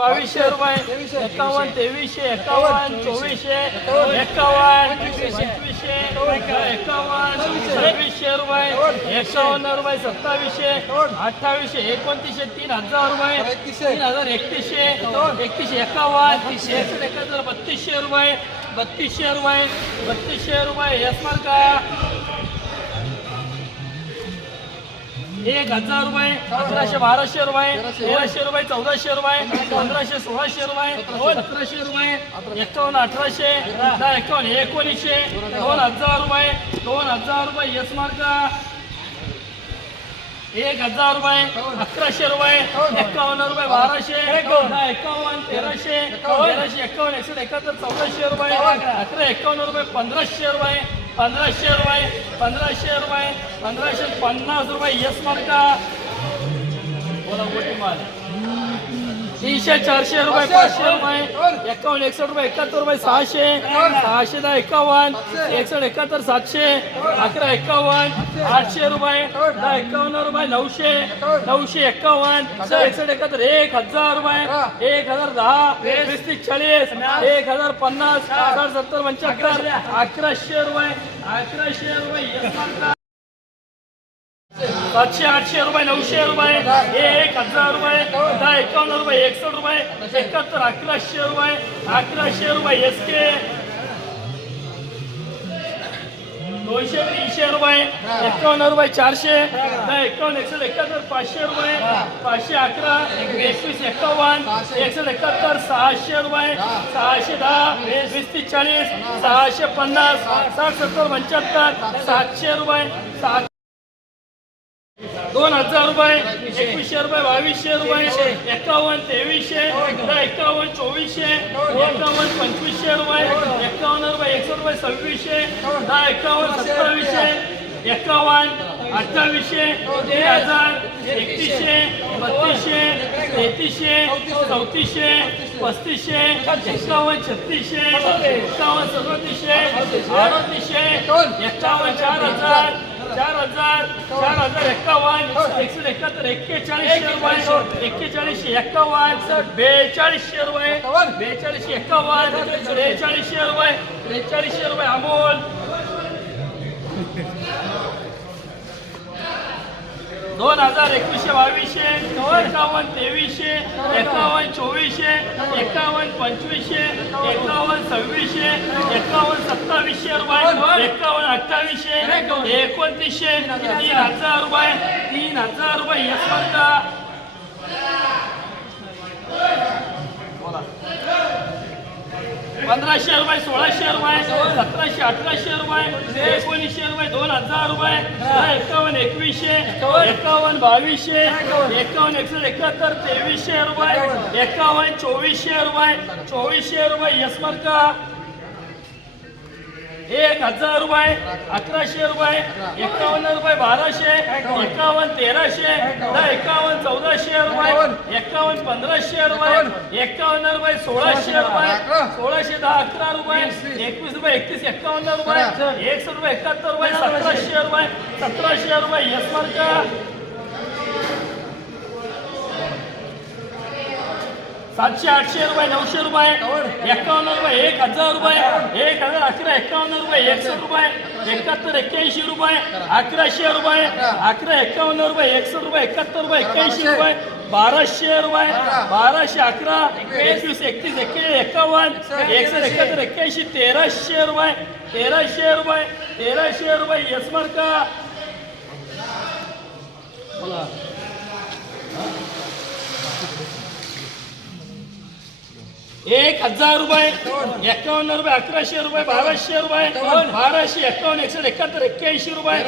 बावीसशे रुपये एकावन्न तेवीसशे एकावन्न चोवीसशे एकावन्न एकवीसशे एकावन्न सव्वीसशे रुपये एकावन्न रुपये सत्तावीसशे अठ्ठावीसशे एकोणतीसशे तीन हजार रुपये तीन हजार एकतीसशे एकतीसशे एकावन्न एकशे एकाहत्तर बत्तीसशे रुपये बत्तीसशे रुपये बत्तीसशे रुपये यस का एक हजार रुपये अकराशे बाराशे रुपये तेराशे रुपये चौदाशे रुपये पंधराशे सोळाशे रुपये सतराशे रुपये एकावन्न अठराशे एकावन्न एकोणीसशे दोन हजार रुपये दोन हजार रुपये यस मार्ग एक हजार रुपये अकराशे रुपये एकावन्न रुपये बाराशे एकावन्न तेराशे तेराशे एकावन्न एकशे एकाहत्तर चौदाशे रुपये अकरा एकावन्न रुपये पंधराशे रुपये पंधराशे रुपये पंधराशे रुपये पंधराशे पन्नास रुपये यस मार्का. बोला मोठी माल तीनशे चारशे रुपये पाचशे रुपये एकावन्न एकसष्ट रुपये एकाहत्तर रुपये सहाशे सहाशे दहा एकावन्न एकसष्ट एकाहत्तर सातशे अकरा एकावन्न आठशे रुपये दहा एकावन्न रुपये नऊशे नऊशे एकावन्न एकसष्ट एकाहत्तर एक हजार रुपये एक हजार दहा वीस चाळीस एक हजार पन्नास साठ सत्तर पंच्याहत्तर अकराशे रुपये अकराशे रुपये सातशे आठशे रुपये नऊशे रुपये एक हजार रुपये दहा एकावन्न रुपये एकसष्ट रुपये एकाहत्तर अकराशे रुपये अकराशे रुपये एस के दोनशे तीनशे रुपये एकावन्न रुपये चारशे दहा एकावन्न एकशे एकाहत्तर पाचशे रुपये पाचशे अकरा एकवीस एकावन्न एकशे एकाहत्तर सहाशे रुपये सहाशे दहा वीस तीस चाळीस सहाशे पन्नास साठ सत्तर पंच्याहत्तर सातशे रुपये सात दोन हजार रुपये एकवीसशे रुपये बावीसशे रुपये एकावन्न तेवीसशे एकावन्न चोवीसशे एकावन्न पंचवीसशे रुपये एकावन्न रुपये एकशे रुपये सव्वीसशे दहा एकावन्न सत्तावीसशे एकावन्न अठ्ठावीसशे तीन हजार एकतीसशे बत्तीसशे तेहतीसशे चौतीसशे पस्तीसशे एकावन्न छत्तीसशे एकावन्न सदतीसशे अडतीसशे एकावन्न चार हजार चार हजार चार हजार एकावन्न एकशे एकाहत्तर एक्केचाळीसशे एक्केचाळीसशे एकावन्न बेचाळीसशे रुपये बेचाळीसशे एकावन्न त्रेचाळीसशे रुपये त्रेचाळीसशे रुपये अमोल. दोन हजार एकवीसशे बावीसशे एकावन्न तेवीसशे एकावन्न चोवीसशे एकावन्न पंचवीसशे एकावन्न सव्वीसशे एकावन्न सत्तावीसशे रुपये एकावन्न अठ्ठावीसशे एकोणतीसशे तीन हजार रुपये तीन हजार रुपये यशवंत पंधराशे रुपये सोळाशे रुपये सतराशे अठराशे रुपये एकोणीसशे रुपये दोन हजार रुपये एकावन्न एकवीसशे एकावन्न बावीसशे एकावन्न एकशे एकाहत्तर तेवीसशे रुपये एकावन्न चोवीसशे रुपये चोवीसशे रुपये यशमर्का एक हजार रुपये अकराशे रुपये एकावन्न रुपये बाराशे एकावन्न तेराशे दहा एकावन्न चौदाशे रुपये एकावन्न पंधराशे रुपये एकावन्न रुपये सोळाशे रुपये सोळाशे दहा अकरा रुपये एकवीस रुपये एकतीस एकावन्न रुपये एकशे रुपये एकाहत्तर रुपये सतराशे रुपये सतराशे रुपये यशमार्का सातशे आठशे रुपये नऊशे रुपये एकावन्न रुपये एक हजार रुपये एक हजार अकरा एकावन्न रुपये एकशे रुपये एकाहत्तर एक्क्याऐंशी रुपये अकराशे रुपये अकरा एकावन्न रुपये एकसष्ट रुपये एकाहत्तर रुपये एक्क्याऐंशी रुपये बाराशे रुपये बाराशे अकरा एकवीस एकतीस एक्के एकावन्न एकसष्ट एकाहत्तर एक्क्याऐंशी तेराशे रुपये तेराशे रुपये तेराशे रुपये यशमार्का बोला. एक हजार रुपये एकावन्न रुपये अकराशे रुपये बाराशे रुपये बाराशे एकावन्न एकशे एकाहत्तर एक्क्याऐंशी रुपये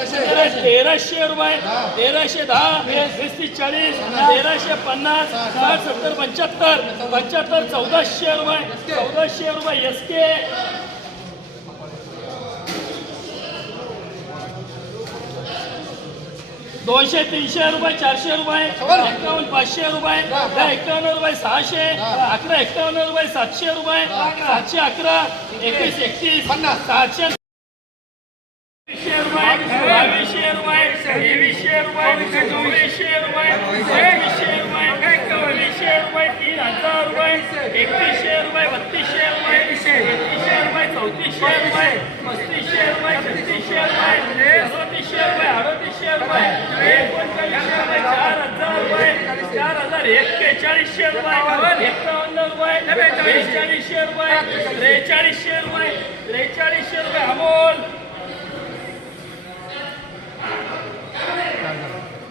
तेराशे रुपये तेराशे दहा वीस चाळीस तेराशे पन्नास साठ सत्तर पंच्याहत्तर पंच्याहत्तर चौदाशे रुपये चौदाशे रुपये एस के दोनशे तीनशे रुपये चारशे रुपये एकावन्न पाचशे रुपये दहा एकावन्न रुपये सहाशे अकरा एकावन्न रुपये सातशे रुपये सातशे अकरा एकवीस एकतीस सातशे रुपये बावीसशे रुपये तेवीसशे रुपये चोवीसशे रुपये एकवीसशे रुपये चोवीसशे रुपये तीन हजार रुपये एकतीसशे रुपये बत्तीसशे रुपये तेहतीसशे रुपये चौतीसशे रुपये पस्तीसशे रुपये छत्तीसशे रुपये सदोतीसशे रुपये अडतीसशे रुपये एकोणचाळीसशे रुपये चार हजार रुपये चार हजार एक्केचाळीसशे रुपये. एकावन्न रुपये बेचाळीसशे रुपये. त्रेचाळीसशे रुपये. त्रेचाळीसशे रुपये अमोल.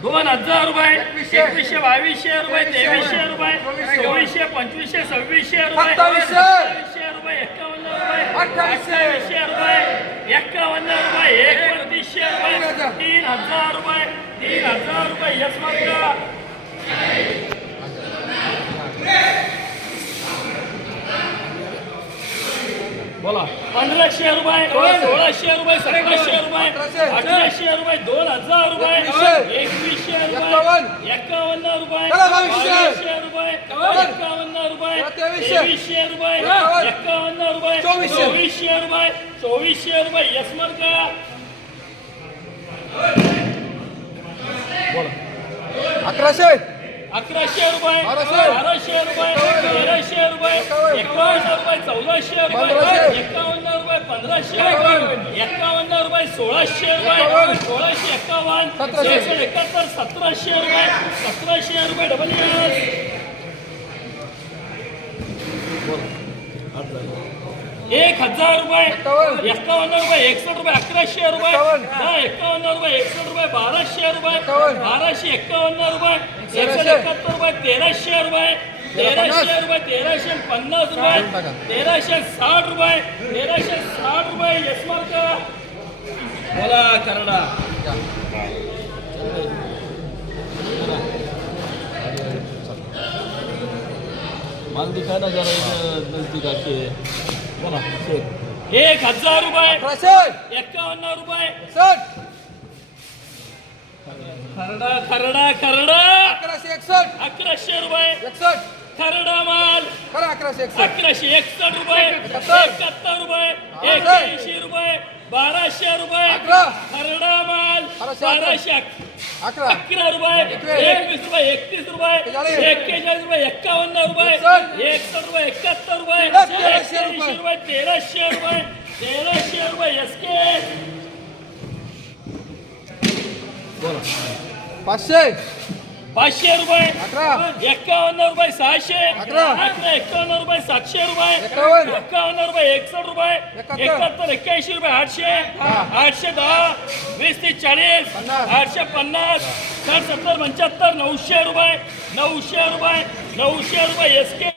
दोन हजार रुपये. एकवीसशे बावीसशे रुपये. तेवीसशे रुपये. चोवीसशे पंचवीसशे सव्वीसशे रुपये. सत्तावीसशे. रुपये. एकावन्न रुपये अठ्ठावीसशे. रुपये. एकावन्न रुपये एकोणतीसशे रुपये. तीन हजार रुपये. तीन हजार रुपये. यश मार्ग बोला पंधराशे रुपये सोळाशे रुपये सतराशे रुपये अठराशे रुपये दोन हजार रुपये एकवीसशे रुपये एकावन्न. रुपये बावीसशे. रुपये एकावन्न रुपये तेवीसशे. रुपये एकावन्न. रुपये चोवीसशे. रुपये चोवीसशे रुपये यशमर का अकराशे अकराशे रुपये बाराशे. रुपये तेराशे रुपये एकावन्न रुपये चौदाशे रुपये. एकावन्न रुपये पंधराशे एकावन्न रुपये सोळाशे रुपये. सोळाशे एकावन्न एकाहत्तर सतराशे रुपये सतराशे रुपये डबल एक हजार रुपये एकावन्न. रुपये एकसष्ट रुपये अकराशे रुपये एकावन्न. रुपये एकसष्ट रुपये बाराशे रुपये. बाराशे एकावन्न रुपये एकशे. एकाहत्तर रुपये तेराशे रुपये तेराशे रुपये तेराशे पन्नास रुपये. तेराशे साठ रुपये तेराशे साठ रुपये यशमार्क बोला करडा माल दिखाना जरा इधर नजदीक आके बोला शेख एक हजार रुपये अकराशे एकावन्न रुपये. खरडा खरडा खरडा. अकराशे एकसष्ट. अकराशे रुपये. एकसष्ट. खरडा माल. खरं अकराशे एकसष्ट. अकराशे एकसष्ट रुपये. एकाहत्तर. रुपये. एक्याऐंशी रुपये. बाराशे रुपये. अकरा. खरडा माल. बाराशे अकरा. अकरा. रुपये. एकवीस. रुपये एकतीस रुपये. एक्केचाळीस. रुपये एकावन्न रुपये. एकसष्ट. रुपये एकाहत्तर रुपये. तेराशे रुपये. तेराशे रुपये. तेराशे रुपये एस के पाचशे. पाचशे रुपये. अकरा एकावन्न रुपये सहाशे. एकावन्न रुपये सातशे रुपये. एकावन्न. एकावन्न रुपये एकसष्ट रुपये. एकाहत्तर. एक्क्याऐंशी रुपये आठशे. आठशे दहा वीस तीस चाळीस. आठशे पन्नास. साठ सत्तर पंच्याहत्तर नऊशे रुपये. नऊशे रुपये. नऊशे रुपये एस के